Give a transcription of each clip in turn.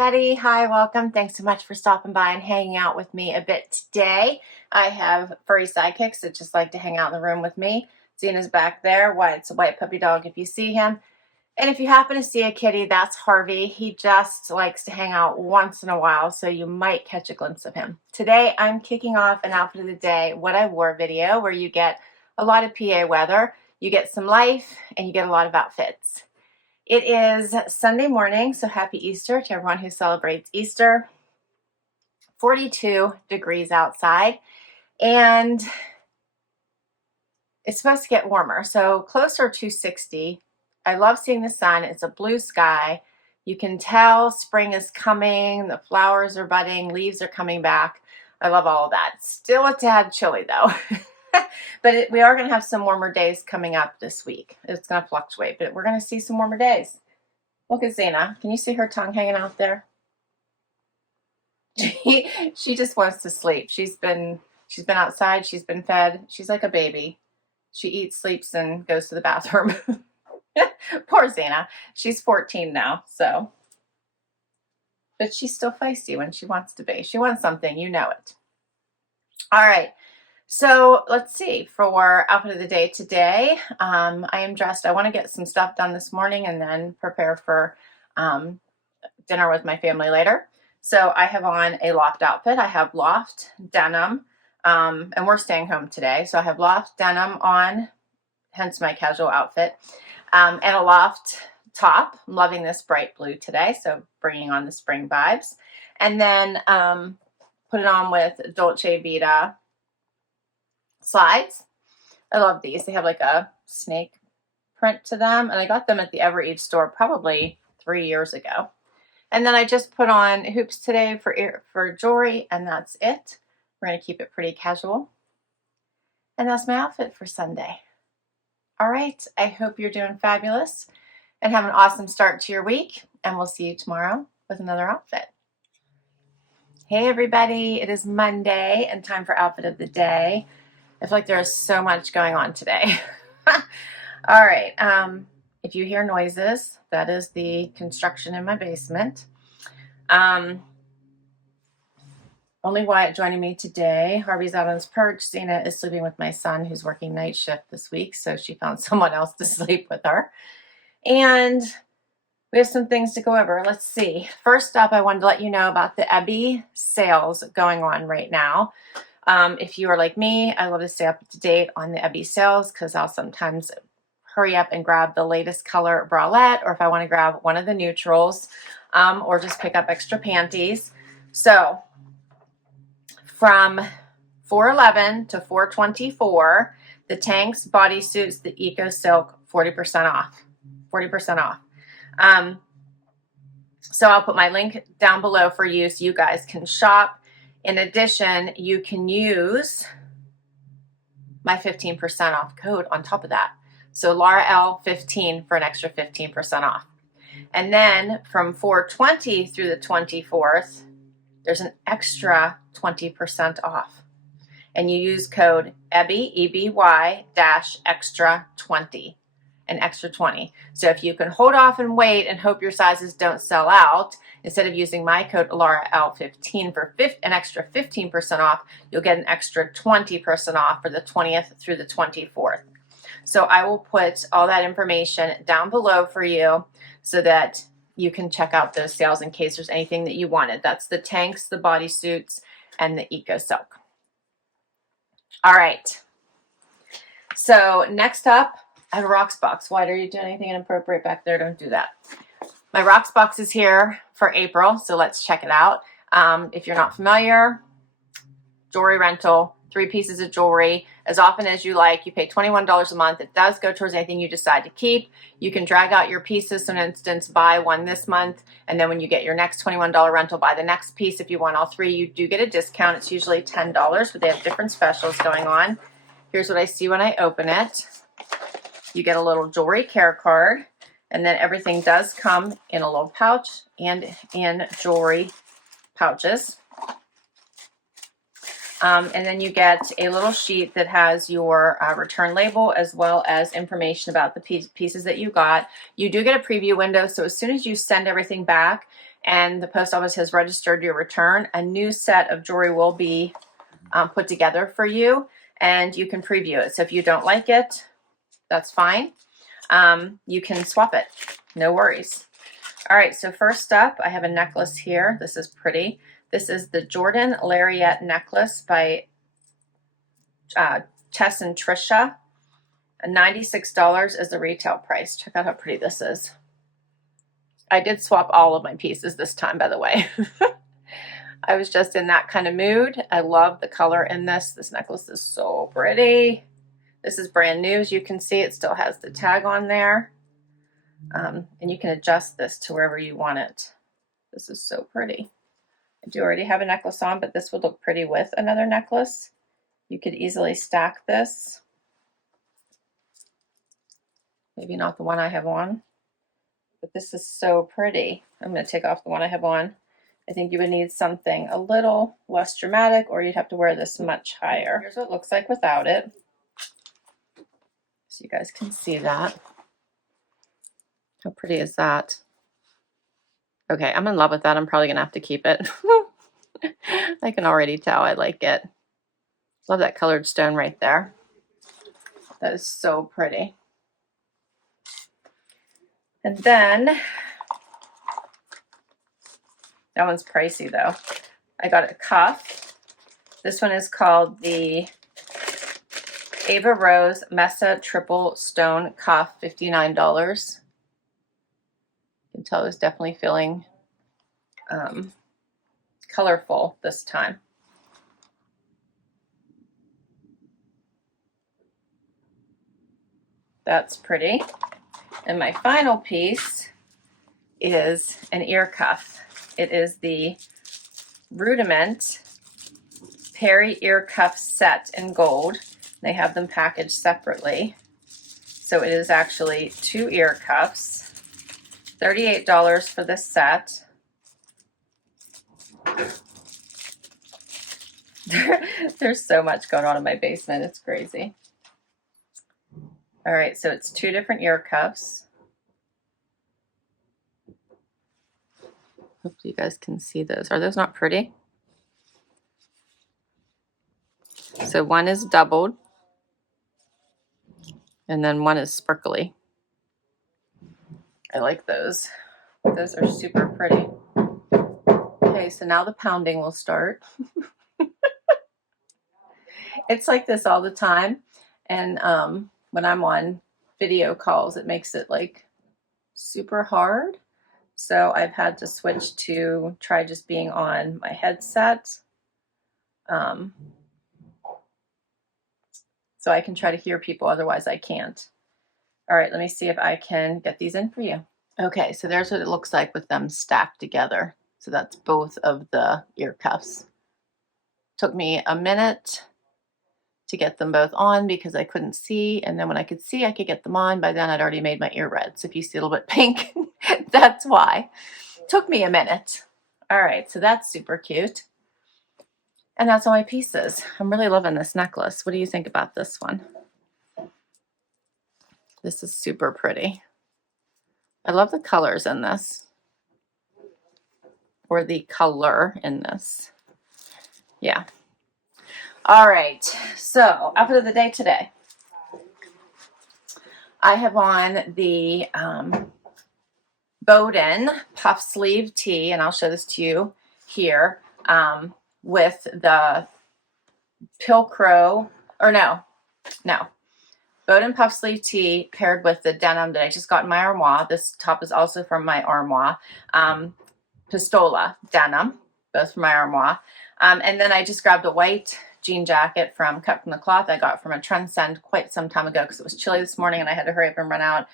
everybody. Hi, welcome. Thanks so much for stopping by and hanging out with me a bit today. I have furry sidekicks that just like to hang out in the room with me. Zena's back there. It's a white puppy dog if you see him. And if you happen to see a kitty, that's Harvey. He just likes to hang out once in a while, so you might catch a glimpse of him. Today, I'm kicking off an outfit of the day, what I wore video, where you get a lot of PA weather, you get some life, and you get a lot of outfits. It is Sunday morning, so happy Easter to everyone who celebrates Easter. 42 degrees outside, and it's supposed to get warmer, so closer to 60. I love seeing the sun. It's a blue sky. You can tell spring is coming, the flowers are budding, leaves are coming back. I love all of that. Still a tad chilly though. But we are going to have some warmer days coming up this week. It's going to fluctuate, but we're going to see some warmer days. Look at Zena. Can you see her tongue hanging out there? She just wants to sleep. She's been outside. She's been fed. She's like a baby. She eats, sleeps, and goes to the bathroom. Poor Zena. She's 14 now, so. But she's still feisty when she wants to be. She wants something. You know it. All right. So let's see, for outfit of the day today, I am dressed. I want to get some stuff done this morning and then prepare for dinner with my family later. So I have on a loft outfit. I have loft denim, and we're staying home today. So I have loft denim on, hence my casual outfit, and a loft top. I'm loving this bright blue today, so bringing on the spring vibes. And then put it on with Dolce Vita slides. I love these. They have like a snake print to them, and I got them at the Ever Eat store probably 3 years ago. And then I just put on hoops today for jewelry, and that's it. We're going to keep it pretty casual. And that's my outfit for Sunday. All right. I hope you're doing fabulous and have an awesome start to your week, and we'll see you tomorrow with another outfit. Hey everybody, it is Monday and time for outfit of the day. I feel like there is so much going on today. All right, if you hear noises, that is the construction in my basement. Only Wyatt joining me today. Harvey's out on his perch. Zena is sleeping with my son, who's working night shift this week, so she found someone else to sleep with her. And we have some things to go over. Let's see. First up, I wanted to let you know about the Ebi sales going on right now. If you are like me, I love to stay up to date on the Ebi sales because I'll sometimes hurry up and grab the latest color bralette, or if I want to grab one of the neutrals, or just pick up extra panties. So from $411 to $424, the tanks, bodysuits, the Eco Silk, 40% off. 40% off. So I'll put my link down below for you so you guys can shop. In addition, you can use my 15% off code on top of that. So Laura L 15 for an extra 15% off. And then from 420 through the 24th, there's an extra 20% off. And you use code EBY, EBY -extra 20. An extra 20. So if you can hold off and wait and hope your sizes don't sell out, instead of using my code LauraL15 for an extra 15% off, you'll get an extra 20% off for the 20th through the 24th. So I will put all that information down below for you so that you can check out those sales in case there's anything that you wanted. That's the tanks, the bodysuits, and the Eco Silk. All right. So next up, I have a Rocsbox. Why are you doing anything inappropriate back there? Don't do that. My Rocsbox is here for April, so let's check it out. If you're not familiar, jewelry rental, 3 pieces of jewelry, as often as you like. You pay $21 a month. It does go towards anything you decide to keep. You can drag out your pieces. So, for instance, buy one this month, and then when you get your next $21 rental, buy the next piece. If you want all 3, you do get a discount. It's usually $10, but they have different specials going on. Here's what I see when I open it. You get a little jewelry care card, and then everything does come in a little pouch and in jewelry pouches. And then you get a little sheet that has your return label as well as information about the pieces that you got. You do get a preview window, so as soon as you send everything back and the post office has registered your return, a new set of jewelry will be put together for you, and you can preview it. So if you don't like it, that's fine. You can swap it, no worries. All right, so first up, I have a necklace here. This is pretty. This is the Jordan Lariat necklace by Tess and Trisha. $96 is the retail price. Check out how pretty this is. I did swap all of my pieces this time, by the way. I was just in that kind of mood. I love the color in this. This necklace is so pretty. This is brand new. As you can see, it still has the tag on there. And you can adjust this to wherever you want it. This is so pretty. I do already have a necklace on, but this would look pretty with another necklace. You could easily stack this. Maybe not the one I have on, but this is so pretty. I'm going to take off the one I have on. I think you would need something a little less dramatic, or you'd have to wear this much higher. Here's what it looks like without it. So you guys can see that. How pretty is that? Okay, I'm in love with that. I'm probably gonna have to keep it. I can already tell I like it. Love that colored stone right there. That is so pretty. And then, that one's pricey though. I got a cuff. This one is called the Ava Rose Mesa Triple Stone Cuff, $59. You can tell it was definitely feeling colorful this time. That's pretty. And my final piece is an ear cuff. It is the Rudiment Perry ear cuff set in gold. They have them packaged separately. So it is actually 2 ear cuffs. $38 for this set. There's so much going on in my basement. It's crazy. All right, so it's 2 different ear cuffs. Hopefully you guys can see those. Are those not pretty? So one is doubled, and then one is sparkly. I like those. Those are super pretty. Okay, so now the pounding will start. It's like this all the time. And when I'm on video calls, it makes it like super hard. So I've had to switch to try just being on my headset. So I can try to hear people, otherwise I can't. All right, let me see if I can get these in for you. Okay, so there's what it looks like with them stacked together. So that's both of the ear cuffs. Took me a minute to get them both on because I couldn't see, and then when I could see, I could get them on. By then I'd already made my ear red. So if you see a little bit pink, that's why. Took me a minute. All right, so that's super cute. And that's all my pieces. I'm really loving this necklace. What do you think about this one? This is super pretty. I love the colors in this, or the color in this. Yeah. All right, so outfit of the day today. I have on the Boden puff sleeve tee, and I'll show this to you here, with the Pilcrow, or no, Boden puff sleeve tee paired with the denim that I just got in my Armoire. This top is also from my Armoire. Pistola denim, both from my Armoire. And then I just grabbed a white jean jacket from Cut from the Cloth I got from a Trendsend quite some time ago because it was chilly this morning and I had to hurry up and run out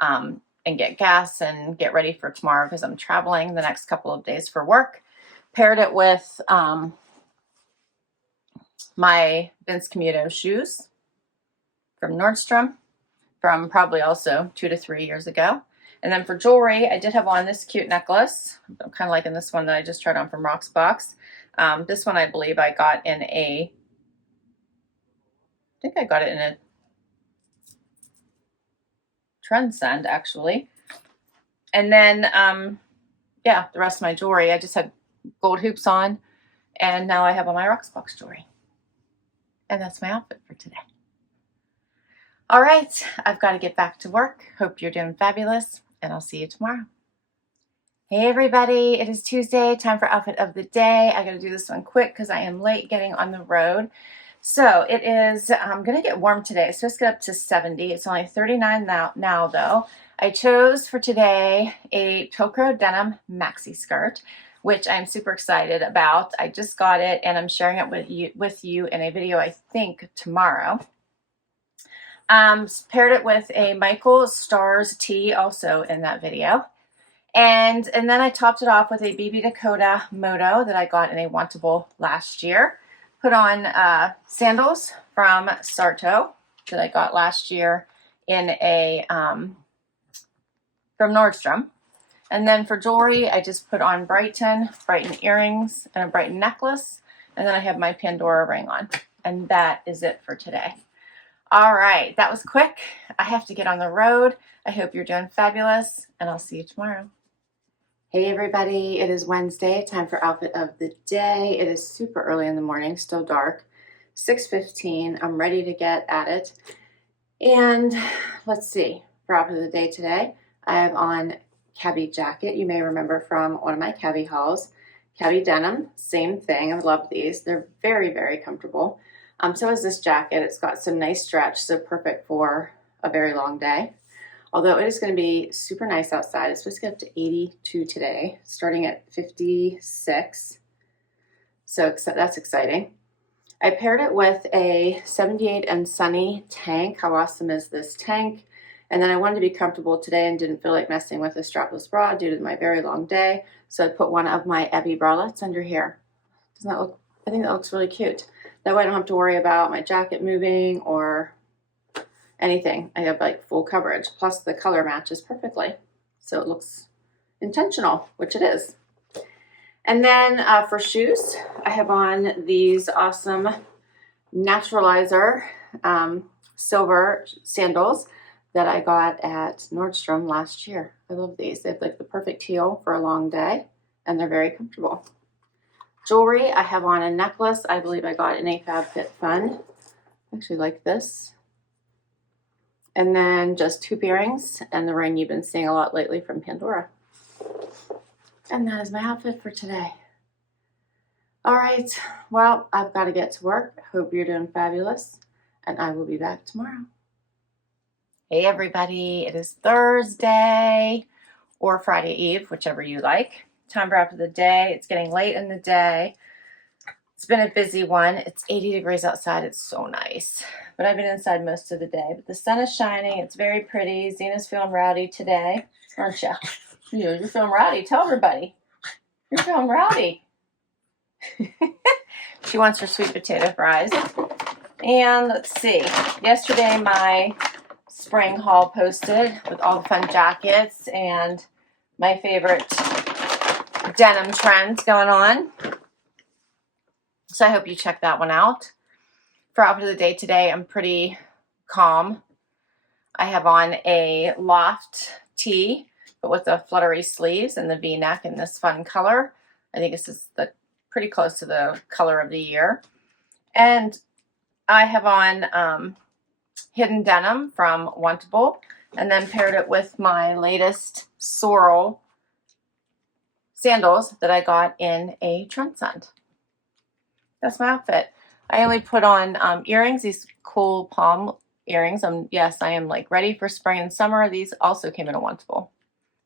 and get gas and get ready for tomorrow because I'm traveling the next couple of days for work. Paired it with my Vince Camuto shoes from Nordstrom from probably also 2 to 3 years ago. And then for jewelry, I did have on this cute necklace. I'm kind of liking this one that I just tried on from Rocsbox. This one I believe I got in I think I got it in a Trendsend actually. And then yeah, the rest of my jewelry. I just had gold hoops on, and now I have on my Rocksbox jewelry. And that's my outfit for today. All right, I've got to get back to work. Hope you're doing fabulous, and I'll see you tomorrow. Hey everybody, it is Tuesday, time for outfit of the day. I gotta do this one quick because I am late getting on the road. So it is, I'm gonna get warm today. It's supposed to get up to 70. It's only 39 now though. I chose for today a Pilcro denim maxi skirt, which I'm super excited about. I just got it and I'm sharing it with you in a video, I think tomorrow. Paired it with a Michael Stars tee also in that video. And then I topped it off with a BB Dakota Moto that I got in a Wantable last year. Put on sandals from Sarto that I got last year in a from Nordstrom. And then for jewelry, I just put on Brighton earrings and a Brighton necklace. And then I have my Pandora ring on. And that is it for today. All right, that was quick. I have to get on the road. I hope you're doing fabulous, and I'll see you tomorrow. Hey everybody, it is Wednesday, time for outfit of the day. It is super early in the morning, still dark, 6:15. I'm ready to get at it. And let's see, for outfit of the day today, I have on Cabi jacket. You may remember from one of my Cabi hauls. Cabi denim, same thing. I love these. They're very, very comfortable. So is this jacket. It's got some nice stretch, so perfect for a very long day. Although it is going to be super nice outside. It's supposed to get up to 82 today, starting at 56. So that's exciting. I paired it with a 78 and Sunny tank. How awesome is this tank? And then I wanted to be comfortable today and didn't feel like messing with a strapless bra due to my very long day. So I put one of my Ebby bralettes under here. Doesn't that look, I think that looks really cute. That way I don't have to worry about my jacket moving or anything. I have like full coverage, plus the color matches perfectly. So it looks intentional, which it is. And then for shoes, I have on these awesome Naturalizer silver sandals that I got at Nordstrom last year. I love these. They have like the perfect heel for a long day, and they're very comfortable. Jewelry, I have on a necklace. I believe I got in a FabFitFun. I actually like this. And then just hoop earrings and the ring you've been seeing a lot lately from Pandora. And that is my outfit for today. All right, well, I've got to get to work. Hope you're doing fabulous, and I will be back tomorrow. Hey everybody, it is Thursday or Friday Eve, whichever you like. Time for outfit of the day. It's getting late in the day. It's been a busy one. It's 80 degrees outside. It's so nice. But I've been inside most of the day. But the sun is shining. It's very pretty. Zena's feeling rowdy today. Aren't you? You're feeling rowdy. Tell everybody. You're feeling rowdy. She wants her sweet potato fries. And let's see. Yesterday, my spring haul posted with all the fun jackets and my favorite denim trends going on. So I hope you check that one out. For outfit of the day today, I'm pretty calm. I have on a loft tee, but with the fluttery sleeves and the V-neck in this fun color. I think this is pretty close to the color of the year. And I have on hidden denim from Wantable, and then paired it with my latest Sorel sandals that I got in a Trendsend. That's my outfit. I only put on earrings, these cool palm earrings. Yes, I am like ready for spring and summer. These also came in a Wantable.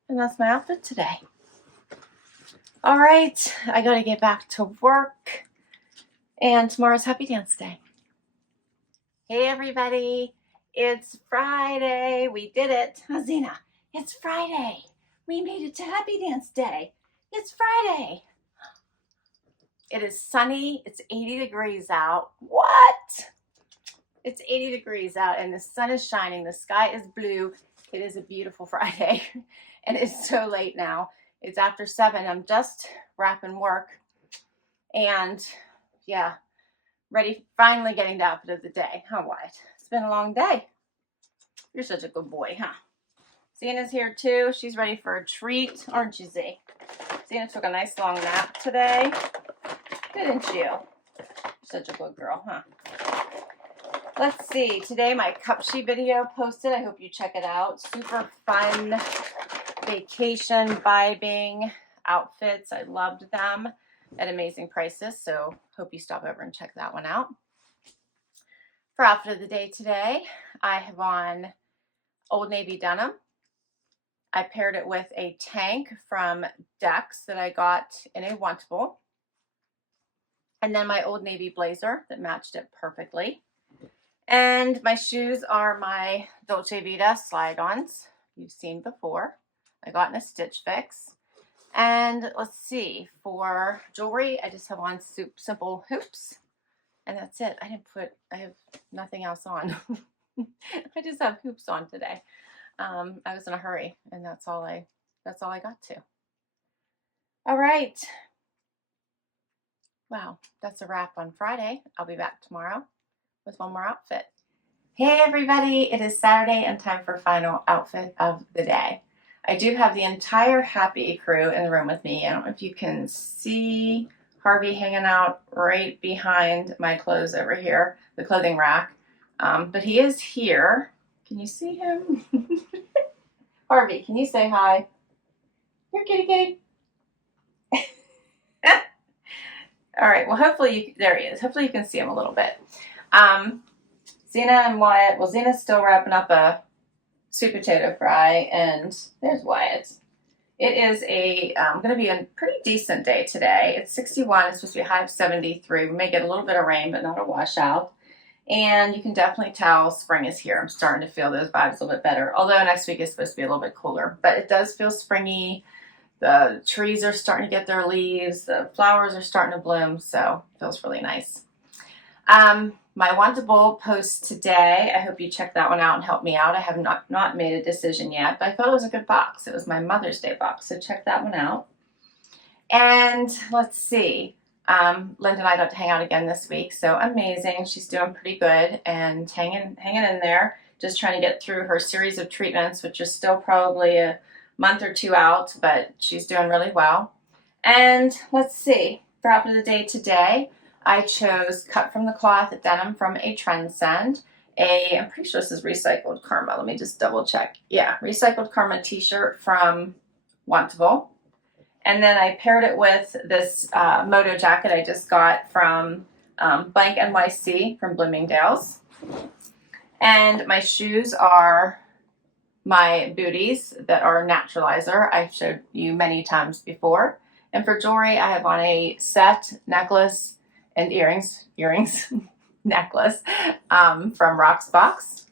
And that's my outfit today. All right, I got to get back to work. And tomorrow's Happy Dance Day. Hey everybody, it's Friday. We did it. Zena, it's Friday. We made it to Happy Dance Day. It's Friday. It is sunny. It's 80 degrees out. What? It's 80 degrees out and the sun is shining. The sky is blue. It is a beautiful Friday. And it's so late now. It's after 7. I'm just wrapping work. And yeah, ready, finally getting the outfit of the day. Huh, Wyatt? It's been a long day. You're such a good boy, huh? Zena's here too. She's ready for a treat, aren't you, Z? Zena took a nice long nap today. Didn't you? Such a good girl, huh? Let's see. Today my cup sheet video posted. I hope you check it out. Super fun vacation vibing outfits. I loved them at amazing prices. So hope you stop over and check that one out. For outfit of the day today, I have on Old Navy denim. I paired it with a tank from Dex that I got in a Wantable. And then my Old Navy blazer that matched it perfectly. And my shoes are my Dolce Vita slide-ons you've seen before. I got in a Stitch Fix. And let's see, for jewelry, I just have on simple hoops. And that's it. I have nothing else on. I just have hoops on today. I was in a hurry, and that's all I got to. All right. Wow, that's a wrap on Friday. I'll be back tomorrow with one more outfit. Hey everybody, it is Saturday and time for final outfit of the day. I do have the entire Happy crew in the room with me. I don't know if you can see Harvey hanging out right behind my clothes over here, the clothing rack. But he is here. Can you see him? Harvey, can you say hi? Here, kitty kitty. All right, well, hopefully, there he is. Hopefully you can see him a little bit. Zena and Wyatt, well, Zena's still wrapping up a sweet potato fry, and there's Wyatt. It is going to be a pretty decent day today. It's 61, it's supposed to be a high of 73. We may get a little bit of rain, but not a washout. And you can definitely tell spring is here. I'm starting to feel those vibes a little bit better. Although next week is supposed to be a little bit cooler, but it does feel springy. The trees are starting to get their leaves. The flowers are starting to bloom, so it feels really nice. My Wantable post today, I hope you check that one out and help me out. I have not made a decision yet, but I thought it was a good box. It was my Mother's Day box, so check that one out. And let's see. Linda and I got to hang out again this week, so amazing. She's doing pretty good and hanging in there, just trying to get through her series of treatments, which is still probably a month or two out, but she's doing really well. And let's see, for outfit of the day today, I chose cut from the cloth denim from a Trendsend. I'm pretty sure this is recycled Karma. Let me just double check. Yeah, recycled Karma t-shirt from Wantable. And then I paired it with this moto jacket I just got from Blank NYC from Bloomingdale's. And my shoes are my booties that are Naturalizer. I've showed you many times before. And for jewelry, I have on a set, necklace, and earrings necklace from Rocsbox.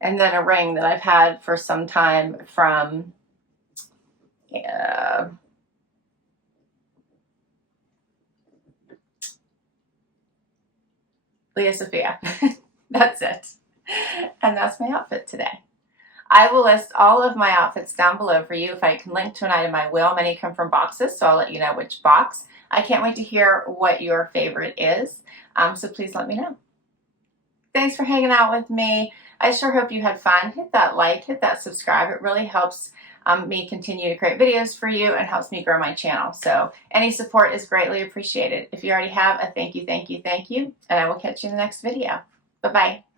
And then a ring that I've had for some time from Leah Sophia. That's it. And that's my outfit today. I will list all of my outfits down below for you. If I can link to an item, I will. Many come from boxes, so I'll let you know which box. I can't wait to hear what your favorite is, so please let me know. Thanks for hanging out with me. I sure hope you had fun. Hit that like, hit that subscribe. It really helps me continue to create videos for you and helps me grow my channel. So any support is greatly appreciated. If you already have, a thank you, thank you, thank you, and I will catch you in the next video. Bye-bye.